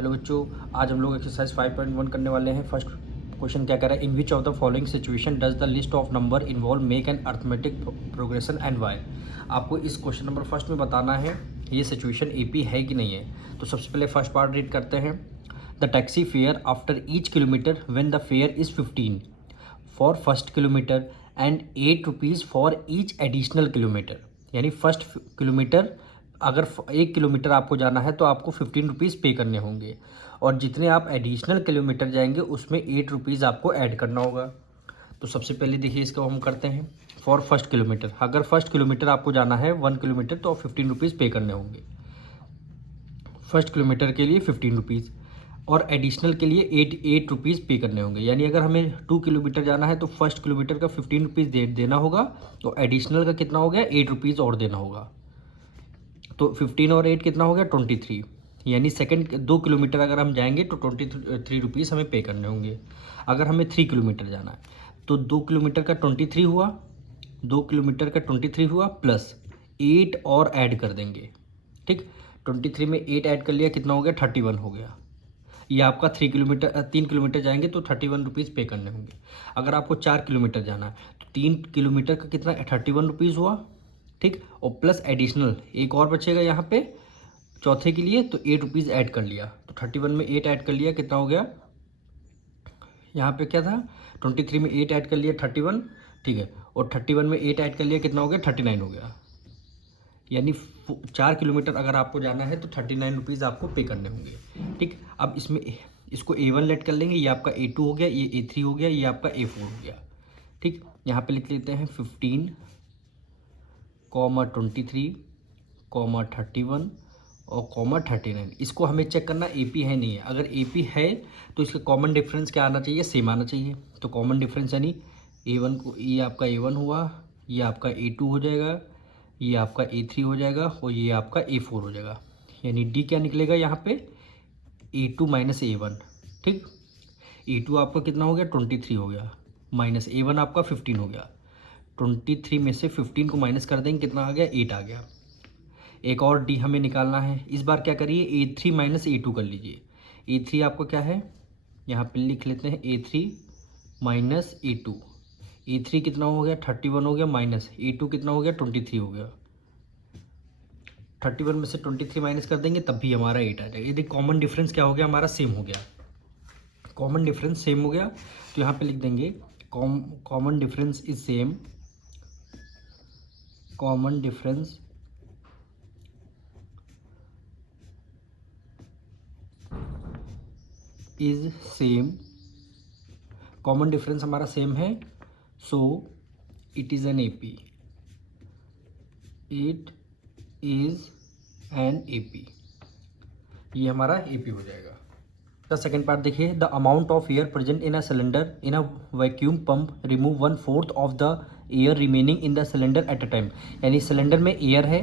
Hello बच्चों, आज हम लोग एक्सरसाइज 5.1 करने वाले हैं। फर्स्ट क्वेश्चन क्या कह रहा है, in which of the following situation does the list of number involve make an arithmetic progression and why. आपको इस क्वेश्चन नंबर फर्स्ट में बताना है ये सिचुएशन एपी है कि नहीं है। तो सबसे पहले फर्स्ट पार्ट रीड करते हैं। The taxi fare after each kilometre when the fair is 15 for first kilometre and 8 rupees for each additional kilometre. यानी फर्स्ट किलोमीटर अगर 1 किलोमीटर आपको जाना है तो आपको 15 रुपीज़ पे करने होंगे, और जितने आप एडिशनल किलोमीटर जाएंगे उसमें 8 रुपीज़ आपको ऐड करना होगा। तो सबसे पहले देखिए इसको हम करते हैं। फॉर फर्स्ट किलोमीटर, अगर फर्स्ट किलोमीटर आपको जाना है 1 किलोमीटर तो 15 रुपीज़ पे करने होंगे। फर्स्ट किलोमीटर के लिए 15 रुपीज़ और एडिशनल के लिए 8 रुपीज़ पे करने होंगे। यानी अगर हमें 2 किलोमीटर जाना है तो फर्स्ट किलोमीटर का 15 रुपीज़ देना होगा, तो एडिशनल का कितना हो गया, 8 रुपीज़ और देना होगा। तो 15 और 8 कितना हो गया, 23। यानी सेकंड 2 किलोमीटर अगर हम जाएंगे तो 23 रुपीज़ हमें पे करने होंगे। अगर हमें 3 किलोमीटर जाना है तो 2 किलोमीटर का 23 हुआ, 2 किलोमीटर का 23 हुआ प्लस 8 और ऐड कर देंगे। ठीक, 23 में 8 ऐड कर लिया, कितना हो गया, 31 हो गया। ये आपका 3 किलोमीटर जाएंगे तो 31 रुपीज़ पे करने होंगे। अगर आपको 4 किलोमीटर जाना है तो 3 किलोमीटर का कितना, 31 रुपीज़ हुआ। ठीक, और प्लस एडिशनल एक और बचेगा यहाँ पे चौथे के लिए, तो 8 रुपीज़ ऐड कर लिया। तो 31 में 8 ऐड कर लिया, कितना हो गया, यहाँ पे क्या था, 23 में 8 ऐड कर लिया 31। ठीक है, और 31 में 8 ऐड कर लिया, कितना हो गया, 39 हो गया। यानी 4 किलोमीटर अगर आपको जाना है तो 39 रुपीज़ आपको पे करने होंगे। ठीक, अब इसमें इसको A1 लेट कर लेंगे, ये आपका A2 हो गया, ये A3 हो गया, ये आपका A4 हो गया। ठीक, यहाँ पे लिख लेते हैं 15, 23, 31 और 39। इसको हमें चेक करना एपी है नहीं है। अगर एपी है तो इसका कॉमन डिफरेंस क्या आना चाहिए, सेम आना चाहिए। तो कॉमन डिफरेंस यानी A1 को, ये आपका A1 हुआ, ये आपका A2 हो जाएगा, ये आपका A3 हो जाएगा और ये आपका A4 हो जाएगा। यानी डी क्या निकलेगा यहाँ पे, A2 माइनस A1। ठीक, A2 आपका कितना हो गया, 23 हो गया, माइनस A1 आपका 15 हो गया। 23 में से 15 को माइनस कर देंगे, कितना आ गया, 8 आ गया। एक और डी हमें निकालना है। इस बार क्या करिए, A3 माइनस A2 कर लीजिए। A3 आपका क्या है, यहाँ पे लिख लेते हैं A3 माइनस A2। A3 कितना हो गया, 31 हो गया, माइनस A2 कितना हो गया, 23 हो गया। 31 में से 23 माइनस कर देंगे तब भी हमारा 8 आ जाएगा। यदि कॉमन डिफरेंस क्या हो गया, हमारा सेम हो गया। कॉमन डिफरेंस सेम हो गया तो यहाँ पे लिख देंगे common difference is same, common difference is same, common difference हमारा सेम है, so it is an AP, it is an AP. ये हमारा एपी हो जाएगा। द सेकेंड पार्ट देखिए, the amount of air present in a cylinder in a vacuum pump remove 1/4 of the air remaining in the cylinder at a time. यानी cylinder में air है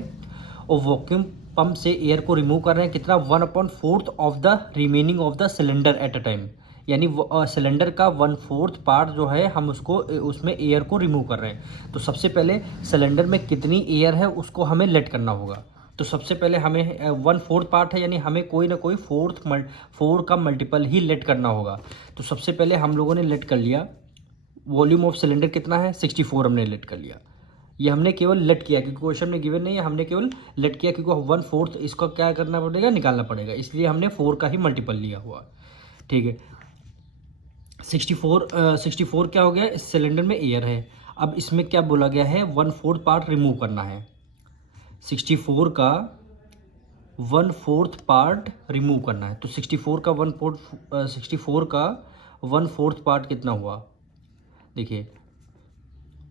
और vacuum pump से air को remove कर रहे हैं, कितना, 1/4 of the remaining of the cylinder at a time. यानी सिलेंडर का 1/4 पार्ट जो है हम उसको उसमें एयर को रिमूव कर रहे हैं। तो सबसे पहले सिलेंडर में कितनी एयर है उसको हमें लेट करना होगा। तो सबसे पहले हमें 1/4 पार्ट है, यानी हमें कोई ना कोई 4 का मल्टीपल ही लेट करना होगा। तो सबसे पहले हम लोगों ने लेट कर लिया, वॉल्यूम ऑफ सिलेंडर कितना है, 64 हमने लेट कर लिया। ये हमने केवल लेट किया क्योंकि क्वेश्चन में गिवन नहीं है, हमने केवल लेट किया क्योंकि 1/4 इसका क्या करना पड़ेगा, निकालना पड़ेगा, इसलिए हमने 4 का ही मल्टीपल लिया हुआ। ठीक है, 64 क्या हो गया, इस सिलेंडर में एयर है। अब इसमें क्या बोला गया है, 1/4 पार्ट रिमूव करना है। 64 का 1/4 पार्ट रिमूव करना है। तो 64 का 1/4 पार्ट कितना हुआ, देखिए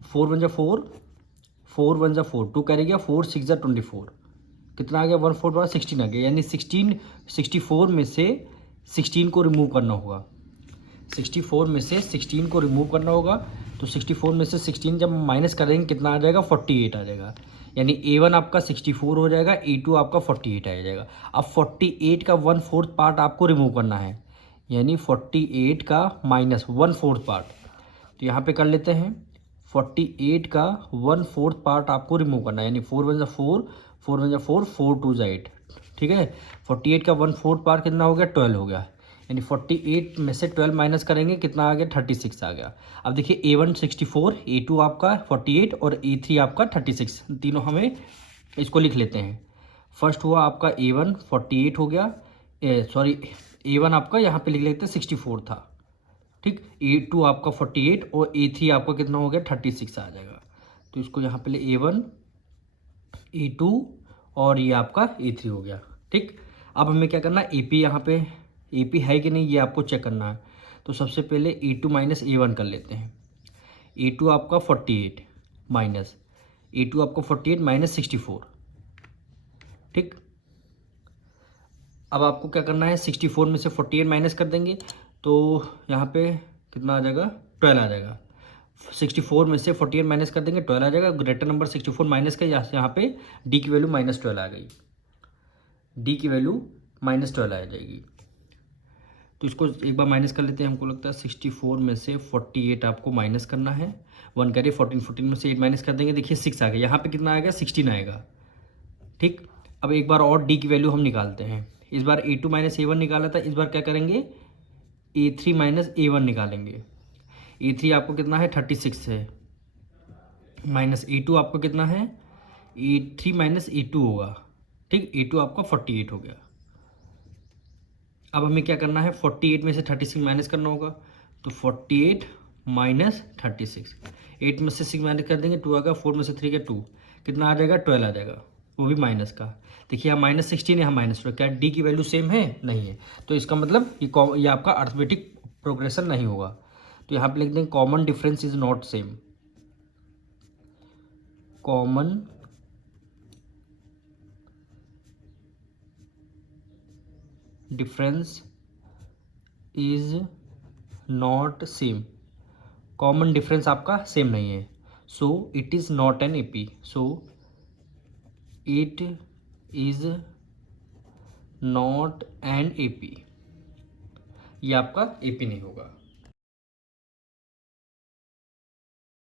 4 1 जा 4, 4 1 जा 4, 2 कैरी गया, 4 6 जा 24, कितना आ गया, 1/4 पार्ट 16 आ गया। यानी 64 में से 16 को रिमूव करना होगा। 64 में से 16 को रिमूव करना होगा। तो 64 में से 16 जब माइनस करेंगे कितना आ जाएगा, 48 आ जाएगा। यानी A1 आपका 64 हो जाएगा, A2 आपका 48 आ जाएगा। अब 48 का 1/4 पार्ट आपको रिमूव करना है, यानी 48 का माइनस 1/4 पार्ट। तो यहाँ पे कर लेते हैं, 48 का 1/4 पार्ट आपको रिमूव करना है। यानी 4 1 जा 4, 4 1 जा 4, 4 2 जा 8, ठीक है। 48 का 1/4 पार्ट कितना हो गया, 12 हो गया, यानी 48 में से 12 माइनस करेंगे कितना आ गया, 36 आ गया। अब देखिए A1 64, A2 आपका 48 और A3 आपका 36, तीनों हमें इसको लिख लेते हैं। फर्स्ट हुआ आपका A1 48 हो गया, सॉरी A1 आपका यहाँ पे लिख लेते हैं 64 था, ठीक। A2 आपका 48 और A3 आपका कितना हो गया, 36 आ जाएगा। तो इसको यहाँ पे ले A1 A2 और ये आपका A3 हो गया, ठीक। अब हमें क्या करना है, AP यहाँ पे AP है कि नहीं ये आपको चेक करना है। तो सबसे पहले A2 माइनस A1 कर लेते हैं। A2 आपका 48 माइनस A2 आपका 48 माइनस 64, ठीक। अब आपको क्या करना है, 64 में से 48 माइनस कर देंगे तो यहाँ पे कितना आ जाएगा, 12 आ जाएगा। 64 में से 48 माइनस कर देंगे, 12 आ जाएगा। ग्रेटर नंबर 64 माइनस का यहाँ पे डी की वैल्यू -12 आ गई, डी की वैल्यू -12 आ जाएगी। तो इसको एक बार माइनस कर लेते हैं। हमको लगता है 64 में से 48 आपको माइनस करना है, 1 करिए 14 में से 8 माइनस कर देंगे, देखिए 6 आ गया। यहाँ पे कितना आएगा, 16 आएगा, ठीक। अब एक बार और डी की वैल्यू हम निकालते हैं। इस बार A2 माइनस A1 निकाला था, इस बार क्या करेंगे, A3 माइनस A1 निकालेंगे। A3 आपको कितना है, 36 है, माइनस A2 आपको कितना है, A3 माइनस A2 होगा, ठीक। A2 आपका 48 हो गया। अब हमें क्या करना है, 48 में से 36 माइनस करना होगा। तो 48 माइनस 36, 8 में से 6 माइनस कर देंगे, 2 आएगा, 4 में से 3 का 2, कितना आ जाएगा, 12 आ जाएगा, वो भी माइनस का। देखिए यहाँ -16 यहाँ -12, क्या डी की वैल्यू सेम है, नहीं है। तो इसका मतलब ये आपका अर्थमेटिक प्रोग्रेशन नहीं होगा। तो यहाँ पे लिख देंगे common difference is not same, common difference is not same, common difference आपका सेम नहीं है। So it is not an AP, so it is not an AP, ये आपका AP नहीं होगा।